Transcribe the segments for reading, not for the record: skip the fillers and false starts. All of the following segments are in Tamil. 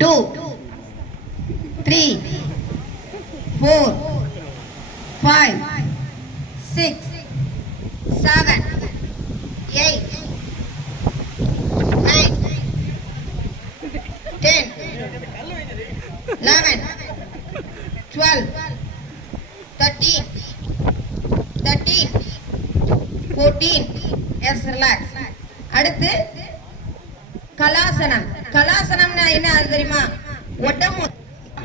2 3 4 5 6 7 8 9 10 11 12 13 14 yes relax. அடுத்து கலாசனம். கலாசனம்னா என்ன அது தெரியுமா? உடம்பு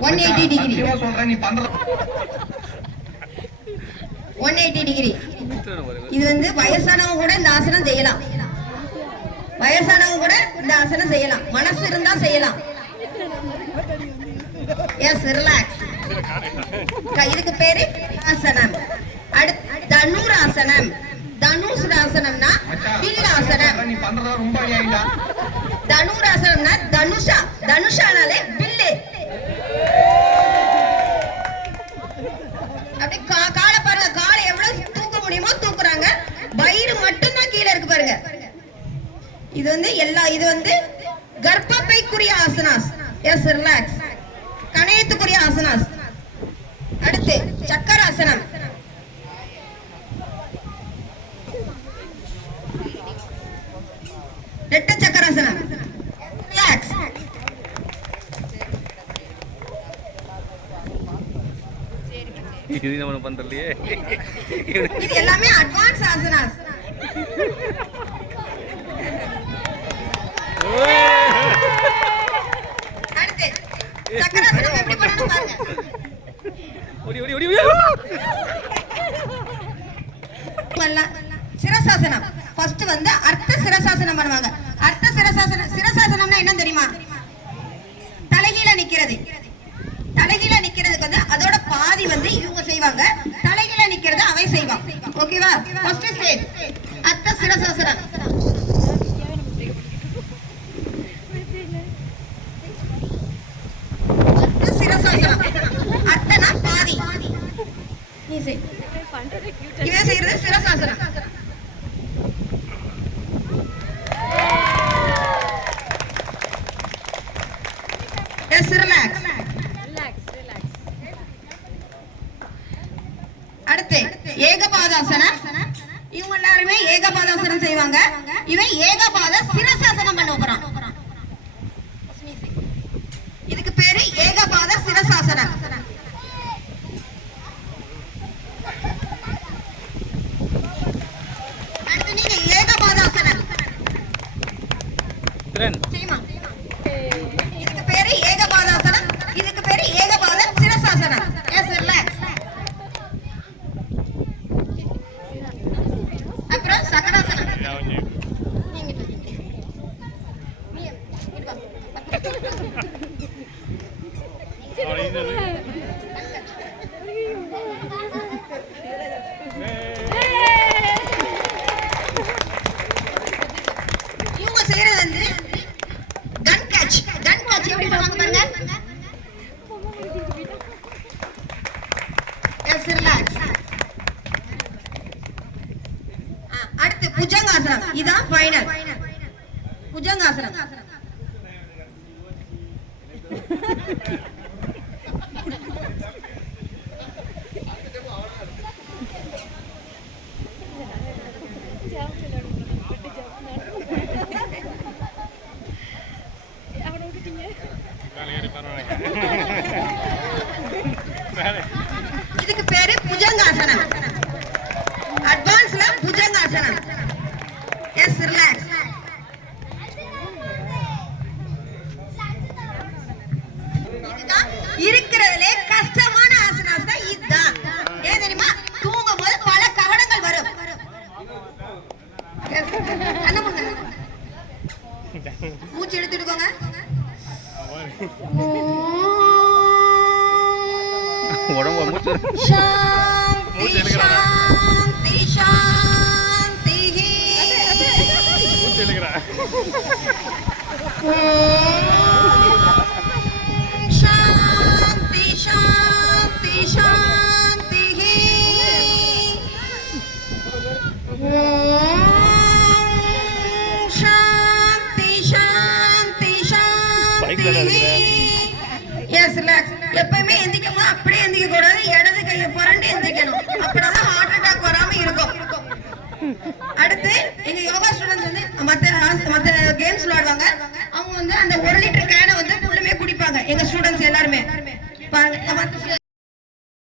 180 டிகிரி 180 டிகிரி. இது வந்து வயசானவங்க கூட இந்த ஆசனம் செய்யலாம். வயசானவங்க கூட இந்த ஆசனம் செய்யலாம். மனசு இருந்தா செய்யலாம். Yes relax. இதுக்கு பேரு ஆசனம். அடுத்து தனுராசனம். தனுராசனம்னா வில்லாசனம். தனுராசனம்னா தனுஷா. தனுஷானாலே வில்லு. அப்படியே காலை பாருங்க. காலை எவ்வளவு தூக்க முடியுமோ தூக்குறாங்க. வயிறு மட்டும் தான் கீழே இருக்கு பாருங்க. இது வந்து இது வந்து கர்ப்பப்பைக்குரிய ஆசனாஸ். Yes relax. கணையத்துக்குரிய ஆசனாஸ். அடுத்து சக்கராசனம். ரெட்ட சக்கராசனம். ரிலாக்ஸ். இது நம்ம பண்றலையே. இது எல்லாமே அட்வான்ஸ் ஆசனாஸ். அடுத்து சக்கராசனம் எப்படி பண்ணணும் பாருங்க. ஓடி ஓடி ஓடி. சிரசாசனம். ஃபர்ஸ்ட் வந்து அர்த்த சிரசாசனம் பண்ணுவாங்க. அர்த்த சிரசாசனம்னா என்ன தெரியுமா? தலைகீழ நிக்கிறது. தலைகீழ நிக்கிறதுக்கு வந்து அதோட பாதி வந்து இவங்க செய்வாங்க. தலைகீழ நிக்கிறது அவை செய்வாங்க. ஓகேவா? ஃபர்ஸ்ட் ஸ்டேஜ் அர்த்த சிரசாசனம். அர்த்த சிரசாசனம். அர்த்தனா பாதி. நீ செய். இவன் செய்யறது சிரசாசனம். அடுத்து ஏகபாதாசனம். இவங்க எல்லாருமே ஏகபாதாசனம் செய்வாங்க. இவன் ஏகபாத சிரசாசனம் பண்ண போறான். இதுக்கு பேரு ஏகபாத சிரசாசனம். அடுத்து நீங்க ஏகபாதாசனம் செய்யுமா? இதுக்கு பேரு ஏகபாதாசனம். இதுக்கு பேரு ஏகபாத சிரசாசனம். S relax. அப்புறம் சக்கராசனம். இவங்க செய்யறது வந்து கன் கேட்ச். கன் கேட்ச் எப்படி பண்ணுவாங்க பாருங்க. Yes relax. அடுத்து புஜங்காசனம். இதான் ஃபைனல். புஜங்காசனம். இதுக்கு பேரு புஜங்காசனம். அட்வான்ஸ்ல புஜங்காசனம். Yes relax. இதுதான் இருக்கிறதுலே கஷ்டமான ஆசனாஸ் தான். இதுதான் ஏன் தெரியுமா? தூங்கும் போது பல கவனங்கள் வரும். மூச்சு எடுத்துடுக்கோங்க. உடம்பு மூச்சு சாந்தி சாந்தி சாந்தி. மூச்சு எடுக்கிறா. சாந்தி சாந்தி சாந்தி. சாந்தி சாந்தி சாந்தி. Yes relax. எப்பவுமே எந்திக்கும் போது அப்படியே எந்திக்க கூடாது, இடது கையை புரண்டு எந்திக்கணும். அப்பதான் ஹார்ட் அட்டாக் வராம இருக்கும். அடுத்து எங்க யோகா ஸ்டூடெண்ட்ஸ் வந்து மத்த கேம்ஸ் விளையாடுவாங்க. அவங்க வந்து அந்த 1 லிட்டர் கேனை வந்து ஃபுல்லுமே குடிப்பாங்க. எங்க ஸ்டூடெண்ட்ஸ் எல்லாருமே பாருங்க.